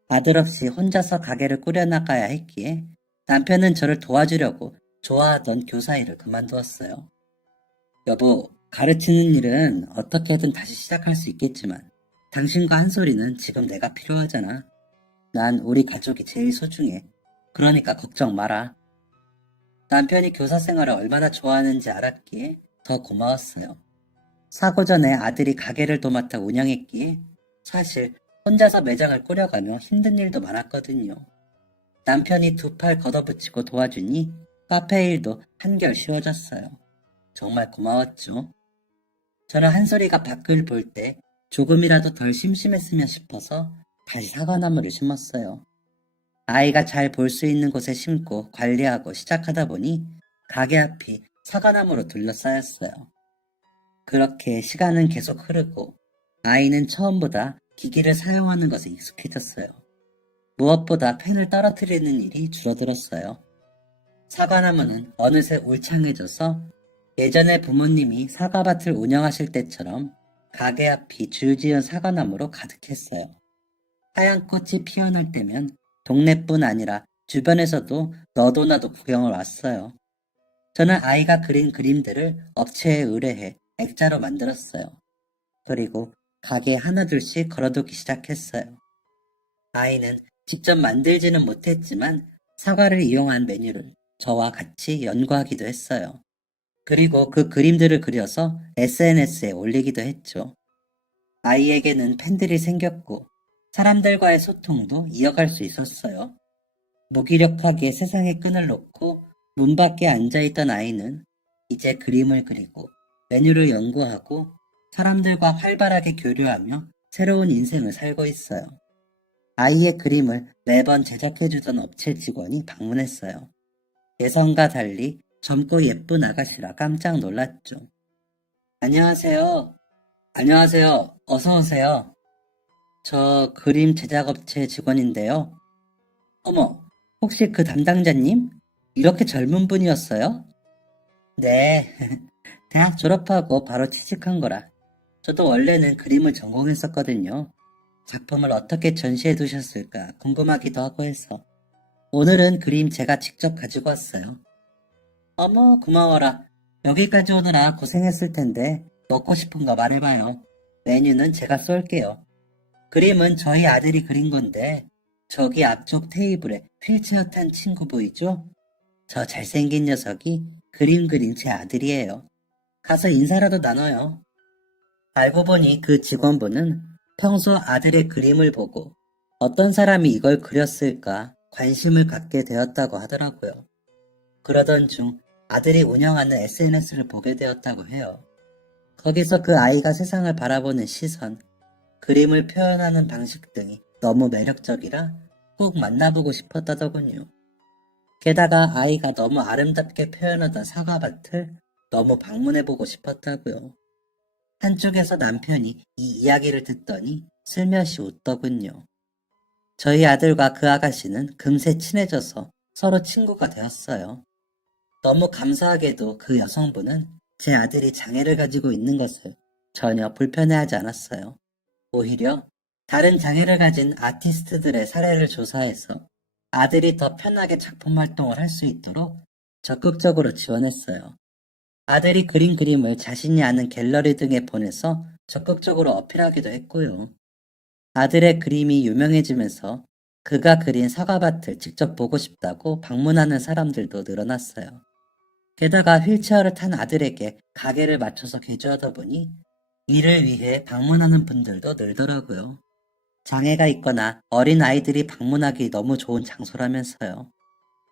아들 없이 혼자서 가게를 꾸려나가야 했기에 남편은 저를 도와주려고 좋아하던 교사 일을 그만두었어요. 여보, 가르치는 일은 어떻게든 다시 시작할 수 있겠지만 당신과 한솔이는 지금 내가 필요하잖아. 난 우리 가족이 제일 소중해. 그러니까 걱정 마라. 남편이 교사 생활을 얼마나 좋아하는지 알았기에 더 고마웠어요. 사고 전에 아들이 가게를 도맡아 운영했기에 사실 혼자서 매장을 꾸려가며 힘든 일도 많았거든요. 남편이 두 팔 걷어붙이고 도와주니 카페 일도 한결 쉬워졌어요. 정말 고마웠죠. 저는 한솔이가 밖을 볼 때 조금이라도 덜 심심했으면 싶어서 다시 사과나무를 심었어요. 아이가 잘 볼 수 있는 곳에 심고 관리하고 시작하다 보니 가게 앞이 사과나무로 둘러싸였어요. 그렇게 시간은 계속 흐르고 아이는 처음보다 기기를 사용하는 것에 익숙해졌어요. 무엇보다 펜을 떨어뜨리는 일이 줄어들었어요. 사과나무는 어느새 울창해져서 예전에 부모님이 사과밭을 운영하실 때처럼 가게 앞이 줄지은 사과나무로 가득했어요. 하얀 꽃이 피어날 때면 동네뿐 아니라 주변에서도 너도 나도 구경을 왔어요. 저는 아이가 그린 그림들을 업체에 의뢰해 액자로 만들었어요. 그리고 가게에 하나둘씩 걸어두기 시작했어요. 아이는 직접 만들지는 못했지만 사과를 이용한 메뉴를 저와 같이 연구하기도 했어요. 그리고 그 그림들을 그려서 SNS에 올리기도 했죠. 아이에게는 팬들이 생겼고 사람들과의 소통도 이어갈 수 있었어요. 무기력하게 세상에 끈을 놓고 문 밖에 앉아있던 아이는 이제 그림을 그리고 메뉴를 연구하고 사람들과 활발하게 교류하며 새로운 인생을 살고 있어요. 아이의 그림을 매번 제작해주던 업체 직원이 방문했어요. 예상과 달리 젊고 예쁜 아가씨라 깜짝 놀랐죠. 안녕하세요. 안녕하세요. 어서 오세요. 저 그림 제작업체 직원인데요. 어머, 혹시 그 담당자님? 이렇게 젊은 분이었어요? 네, 대학 졸업하고 바로 취직한 거라. 저도 원래는 그림을 전공했었거든요. 작품을 어떻게 전시해 두셨을까 궁금하기도 하고 해서. 오늘은 그림 제가 직접 가지고 왔어요. 어머, 고마워라. 여기까지 오느라 고생했을 텐데 먹고 싶은 거 말해봐요. 메뉴는 제가 쏠게요. 그림은 저희 아들이 그린 건데 저기 앞쪽 테이블에 휠체어 탄 친구 보이죠? 저 잘생긴 녀석이 그림 그린 제 아들이에요. 가서 인사라도 나눠요. 알고 보니 그 직원분은 평소 아들의 그림을 보고 어떤 사람이 이걸 그렸을까 관심을 갖게 되었다고 하더라고요. 그러던 중 아들이 운영하는 SNS를 보게 되었다고 해요. 거기서 그 아이가 세상을 바라보는 시선, 그림을 표현하는 방식 등이 너무 매력적이라 꼭 만나보고 싶었다더군요. 게다가 아이가 너무 아름답게 표현하던 사과밭을 너무 방문해보고 싶었다고요. 한쪽에서 남편이 이 이야기를 듣더니 슬며시 웃더군요. 저희 아들과 그 아가씨는 금세 친해져서 서로 친구가 되었어요. 너무 감사하게도 그 여성분은 제 아들이 장애를 가지고 있는 것을 전혀 불편해하지 않았어요. 오히려 다른 장애를 가진 아티스트들의 사례를 조사해서 아들이 더 편하게 작품 활동을 할 수 있도록 적극적으로 지원했어요. 아들이 그린 그림을 자신이 아는 갤러리 등에 보내서 적극적으로 어필하기도 했고요. 아들의 그림이 유명해지면서 그가 그린 사과밭을 직접 보고 싶다고 방문하는 사람들도 늘어났어요. 게다가 휠체어를 탄 아들에게 가게를 맞춰서 개조하다 보니 이를 위해 방문하는 분들도 늘더라고요. 장애가 있거나 어린 아이들이 방문하기 너무 좋은 장소라면서요.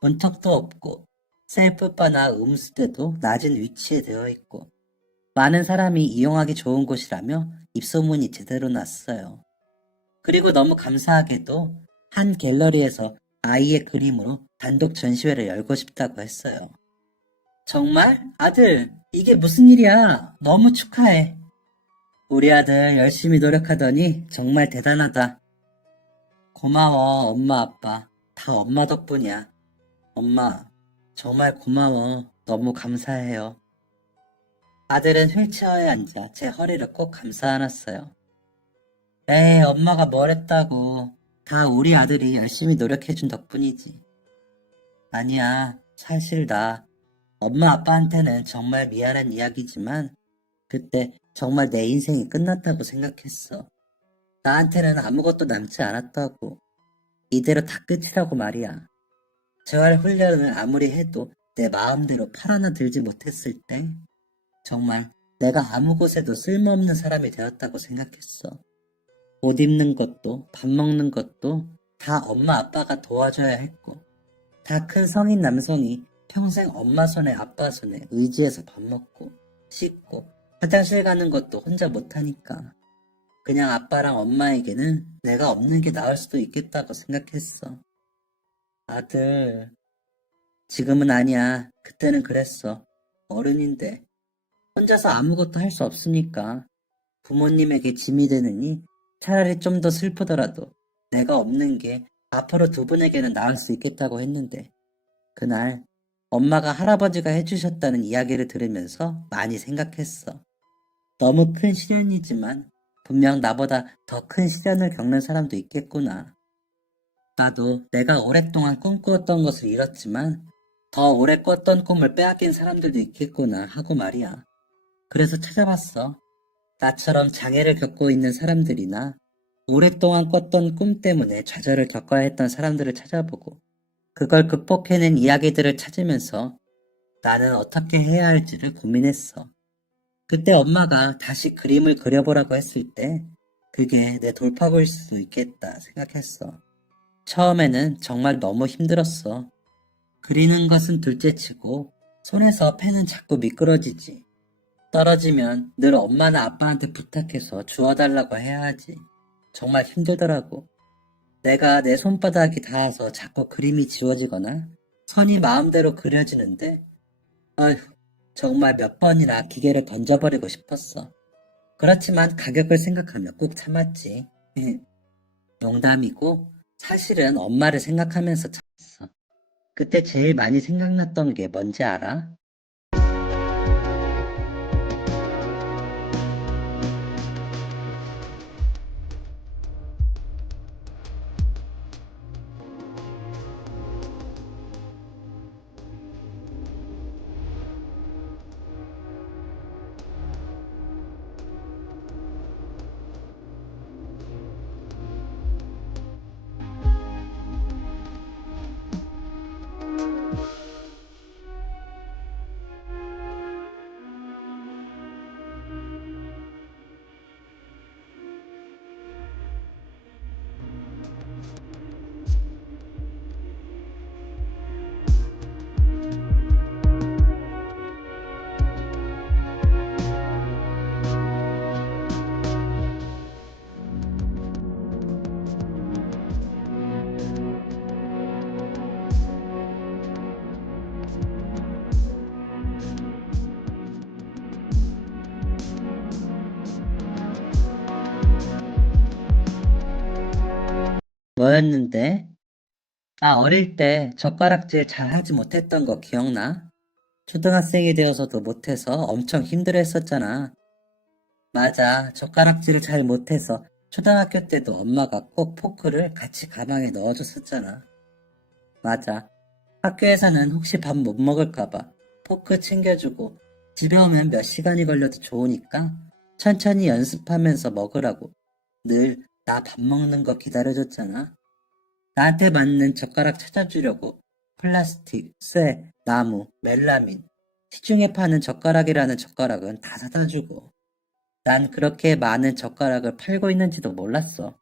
문턱도 없고 셀프바나 음수대도 낮은 위치에 되어 있고 많은 사람이 이용하기 좋은 곳이라며 입소문이 제대로 났어요. 그리고 너무 감사하게도 한 갤러리에서 아이의 그림으로 단독 전시회를 열고 싶다고 했어요. 정말? 아들, 이게 무슨 일이야? 너무 축하해. 우리 아들 열심히 노력하더니 정말 대단하다. 고마워, 엄마, 아빠. 다 엄마 덕분이야. 엄마, 정말 고마워. 너무 감사해요. 아들은 휠체어에 앉아 제 허리를 꼭 감싸 안았어요. 에이, 엄마가 뭘 했다고. 다 우리 아들이 열심히 노력해준 덕분이지. 아니야, 사실 나 엄마 아빠한테는 정말 미안한 이야기지만 그때 정말 내 인생이 끝났다고 생각했어. 나한테는 아무것도 남지 않았다고. 이대로 다 끝이라고 말이야. 재활 훈련을 아무리 해도 내 마음대로 팔 하나 들지 못했을 때 정말 내가 아무 곳에도 쓸모없는 사람이 되었다고 생각했어. 옷 입는 것도 밥 먹는 것도 다 엄마 아빠가 도와줘야 했고 다 큰 성인 남성이 평생 엄마 손에 아빠 손에 의지해서 밥 먹고 씻고 화장실 가는 것도 혼자 못하니까 그냥 아빠랑 엄마에게는 내가 없는 게 나을 수도 있겠다고 생각했어. 아들, 지금은 아니야. 그때는 그랬어. 어른인데 혼자서 아무것도 할 수 없으니까 부모님에게 짐이 되느니 차라리 좀 더 슬프더라도 내가 없는 게 앞으로 두 분에게는 나을 수 있겠다고 했는데 그날 엄마가 할아버지가 해주셨다는 이야기를 들으면서 많이 생각했어. 너무 큰 시련이지만 분명 나보다 더 큰 시련을 겪는 사람도 있겠구나. 나도 내가 오랫동안 꿈꾸었던 것을 잃었지만 더 오래 꿨던 꿈을 빼앗긴 사람들도 있겠구나 하고 말이야. 그래서 찾아봤어. 나처럼 장애를 겪고 있는 사람들이나 오랫동안 꿨던 꿈 때문에 좌절을 겪어야 했던 사람들을 찾아보고 그걸 극복해낸 이야기들을 찾으면서 나는 어떻게 해야 할지를 고민했어. 그때 엄마가 다시 그림을 그려보라고 했을 때 그게 내 돌파구일 수도 있겠다 생각했어. 처음에는 정말 너무 힘들었어. 그리는 것은 둘째치고 손에서 펜은 자꾸 미끄러지지. 떨어지면 늘 엄마나 아빠한테 부탁해서 주워달라고 해야 하지. 정말 힘들더라고. 내가 내 손바닥이 닿아서 자꾸 그림이 지워지거나 선이 마음대로 그려지는데 아휴 정말 몇 번이나 기계를 던져버리고 싶었어. 그렇지만 가격을 생각하며 꾹 참았지. 농담이고 사실은 엄마를 생각하면서 참았어. 그때 제일 많이 생각났던 게 뭔지 알아? 뭐였는데? 나 어릴 때 젓가락질 잘 하지 못했던 거 기억나? 초등학생이 되어서도 못해서 엄청 힘들어 했었잖아. 맞아. 젓가락질을 잘 못해서 초등학교 때도 엄마가 꼭 포크를 같이 가방에 넣어줬었잖아. 맞아. 학교에서는 혹시 밥 못 먹을까봐 포크 챙겨주고 집에 오면 몇 시간이 걸려도 좋으니까 천천히 연습하면서 먹으라고 늘 나 밥 먹는 거 기다려줬잖아. 나한테 맞는 젓가락 찾아주려고 플라스틱, 쇠, 나무, 멜라민, 시중에 파는 젓가락이라는 젓가락은 다 사다 주고 난 그렇게 많은 젓가락을 팔고 있는지도 몰랐어.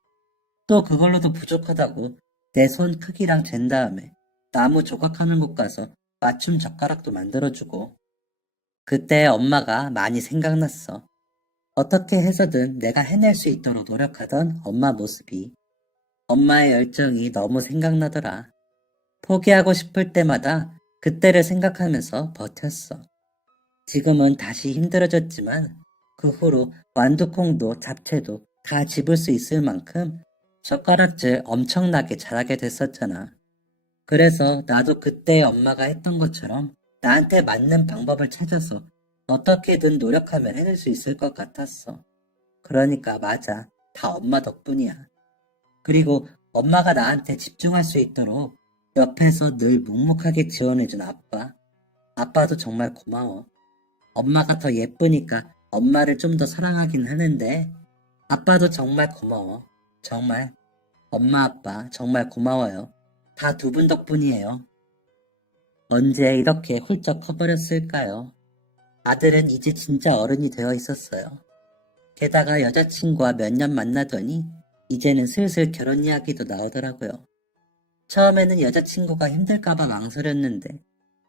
또 그걸로도 부족하다고 내 손 크기랑 잰 다음에 나무 조각하는 곳 가서 맞춤 젓가락도 만들어주고 그때 엄마가 많이 생각났어. 어떻게 해서든 내가 해낼 수 있도록 노력하던 엄마 모습이 엄마의 열정이 너무 생각나더라. 포기하고 싶을 때마다 그때를 생각하면서 버텼어. 지금은 다시 힘들어졌지만 그 후로 완두콩도 잡채도 다 집을 수 있을 만큼 젓가락질 엄청나게 잘하게 됐었잖아. 그래서 나도 그때 엄마가 했던 것처럼 나한테 맞는 방법을 찾아서 어떻게든 노력하면 해낼 수 있을 것 같았어. 그러니까 맞아. 다 엄마 덕분이야. 그리고 엄마가 나한테 집중할 수 있도록 옆에서 늘 묵묵하게 지원해준 아빠. 아빠도 정말 고마워. 엄마가 더 예쁘니까 엄마를 좀 더 사랑하긴 하는데 아빠도 정말 고마워. 정말 엄마 아빠 정말 고마워요. 다 두 분 덕분이에요. 언제 이렇게 훌쩍 커버렸을까요? 아들은 이제 진짜 어른이 되어 있었어요. 게다가 여자친구와 몇 년 만나더니 이제는 슬슬 결혼 이야기도 나오더라고요. 처음에는 여자친구가 힘들까봐 망설였는데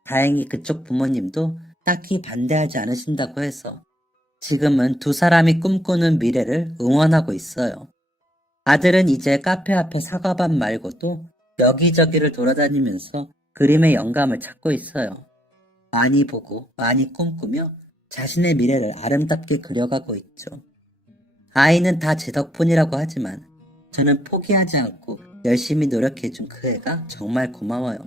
다행히 그쪽 부모님도 딱히 반대하지 않으신다고 해서 지금은 두 사람이 꿈꾸는 미래를 응원하고 있어요. 아들은 이제 카페 앞에 사과밭 말고도 여기저기를 돌아다니면서 그림의 영감을 찾고 있어요. 많이 보고 많이 꿈꾸며 자신의 미래를 아름답게 그려가고 있죠. 아이는 다 제 덕분이라고 하지만 저는 포기하지 않고 열심히 노력해준 그 애가 정말 고마워요.